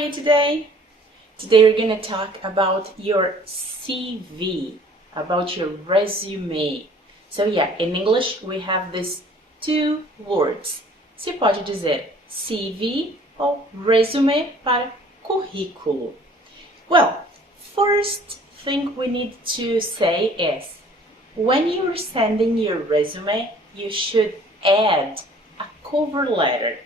you today? Today we're going to talk about your CV, about your resume. So yeah, in English we have these two words. Você pode dizer CV ou resume para currículo. Well, first thing we need to say is, when you're sending your resume, you should add a cover letter.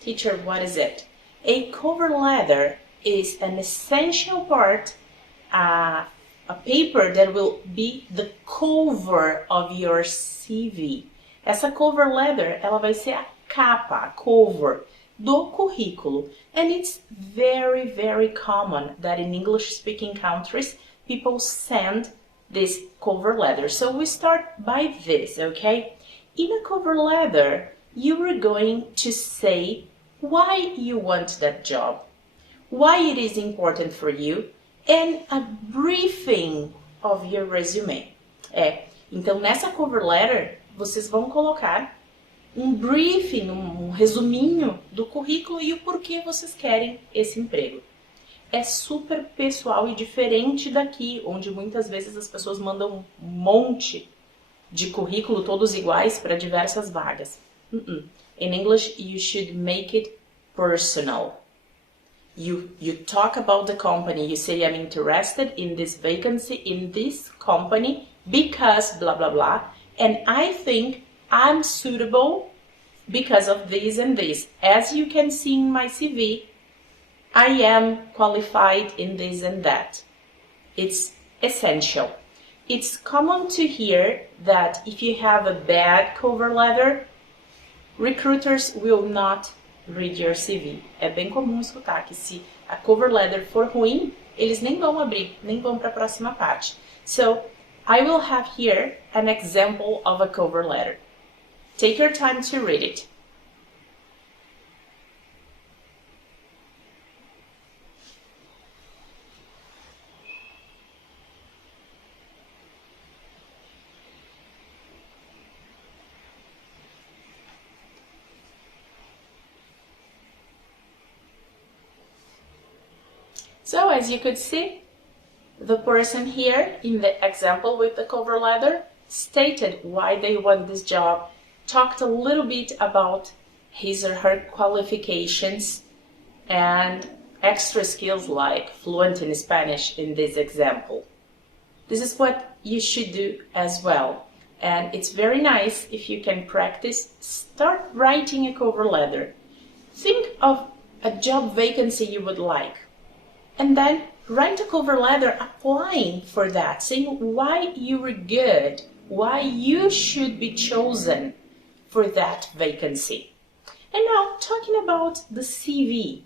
Teacher, what is it? A cover letter is an essential part, a paper that will be the cover of your CV. Essa cover letter, ela vai ser a capa, a cover do currículo. And it's very, very common that in English-speaking countries, people send this cover letter. So we start by this, okay? In a cover letter, you are going to say why you want that job, why it is important for you, and a briefing of your resume. Então nessa cover letter, vocês vão colocar um briefing, um resuminho do currículo e o porquê vocês querem esse emprego. É super pessoal e diferente daqui, onde muitas vezes as pessoas mandam um monte de currículo, todos iguais, para diversas vagas. In English, you should make it personal. You talk about the company. You say, I'm interested in this vacancy in this company because blah, blah, blah. And I think I'm suitable because of this and this. As you can see in my CV, I am qualified in this and that. It's essential. It's common to hear that if you have a bad cover letter, recruiters will not read your CV. É bem comum escutar que se a cover letter for ruim, eles nem vão abrir, nem vão para a próxima parte. So, I will have here an example of a cover letter. Take your time to read it. So, as you could see, the person here in the example with the cover letter stated why they want this job, talked a little bit about his or her qualifications and extra skills like fluent in Spanish in this example. This is what you should do as well. And it's very nice if you can practice, start writing a cover letter. Think of a job vacancy you would like. And then write a cover letter applying for that, saying why you were good, why you should be chosen for that vacancy. And now, talking about the CV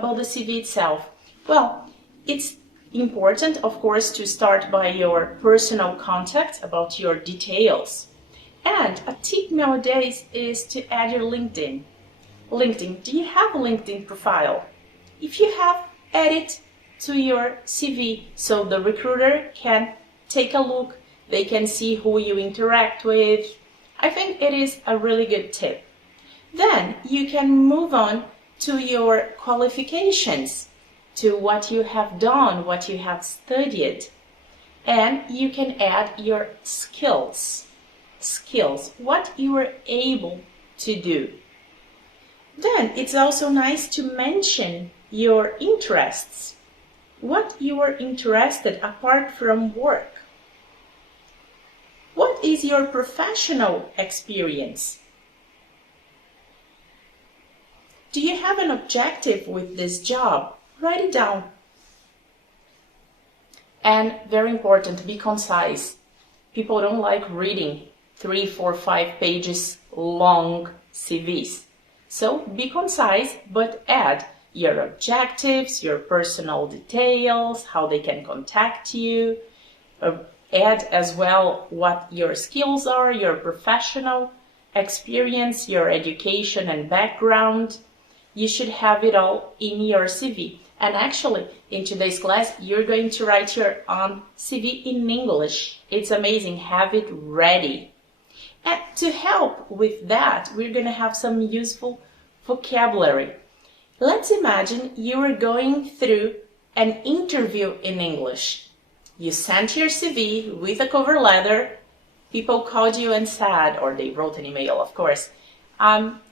itself. Well, it's important, of course, to start by your personal contact, about your details. And a tip nowadays is to add your LinkedIn. Do you have a LinkedIn profile? If you have, add it to your CV so the recruiter can take a look, they can see who you interact with. I think it is a really good tip. Then you can move on to your qualifications, to what you have done, what you have studied, and you can add your skills, what you were able to do. Then it's also nice to mention your interests. What you are interested apart from work. What is your professional experience? Do you have an objective with this job? Write it down. And very important, be concise. People don't like reading 3, 4, 5 pages long CVs. So be concise, but add your objectives, your personal details, how they can contact you. Add as well what your skills are, your professional experience, your education and background. You should have it all in your CV. And actually, in today's class, you're going to write your own CV in English. It's amazing. Have it ready. And to help with that, we're going to have some useful vocabulary. Let's imagine you are going through an interview in English. You sent your CV with a cover letter. People called you and said, or they wrote an email, of course,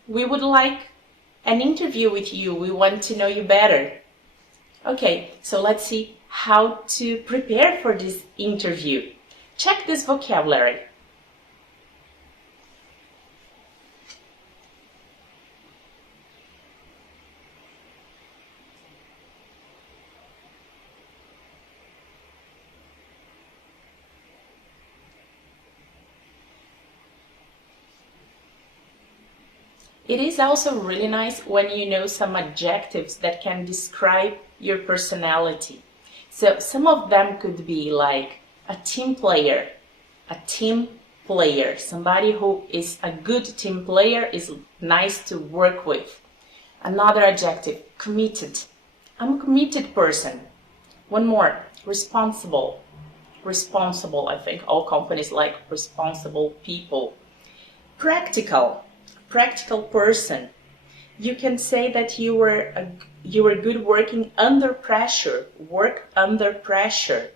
we would like an interview with you. We want to know you better. Okay, so let's see how to prepare for this interview. Check this vocabulary. It is also really nice when you know some adjectives that can describe your personality. So some of them could be like a team player, somebody who is a good team player, is nice to work with. Another adjective, committed. I'm a committed person. One more, responsible. Responsible, I think all companies like responsible people. Practical person. You can say that you were good working under pressure, work under pressure.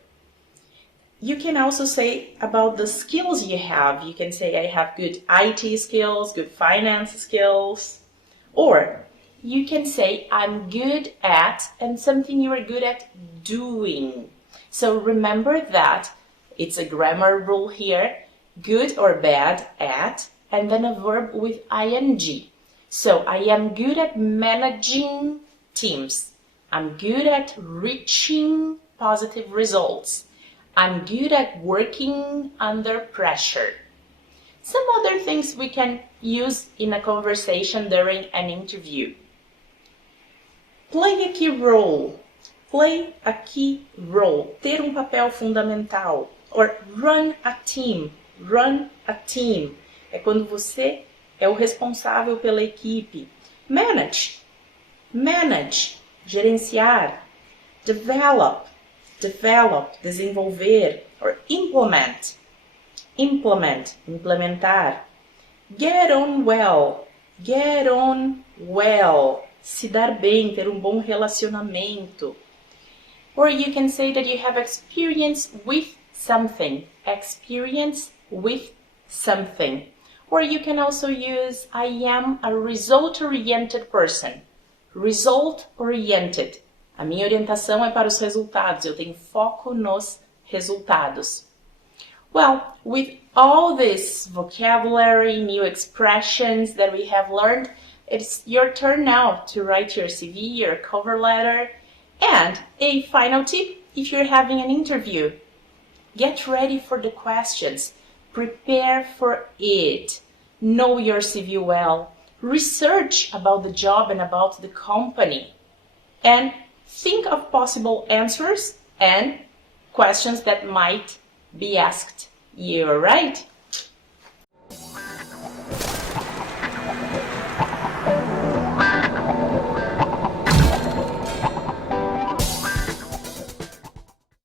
You can also say about the skills you have. You can say I have good IT skills, good finance skills. Or you can say I'm good at, and something you are good at doing. So remember that it's a grammar rule here, good or bad at, and then a verb with ing. So I am good at managing teams. I'm good at reaching positive results. I'm good at working under pressure. Some other things we can use in a conversation during an interview. Play a key role. Play a key role. Ter papel fundamental. Or run a team. Run a team. É quando você é o responsável pela equipe. Manage, gerenciar. Develop, desenvolver. Or implementar. Get on well, se dar bem, ter bom relacionamento. Or you can say that you have experience with something. Or you can also use I am a result-oriented person. Result-oriented. A minha orientação é para os resultados. Eu tenho foco nos resultados. Well, with all this vocabulary, new expressions that we have learned, it's your turn now to write your CV, your cover letter. And a final tip, if you're having an interview, get ready for the questions. Prepare for it. Know your CV well. Research about the job and about the company. And think of possible answers and questions that might be asked you, right?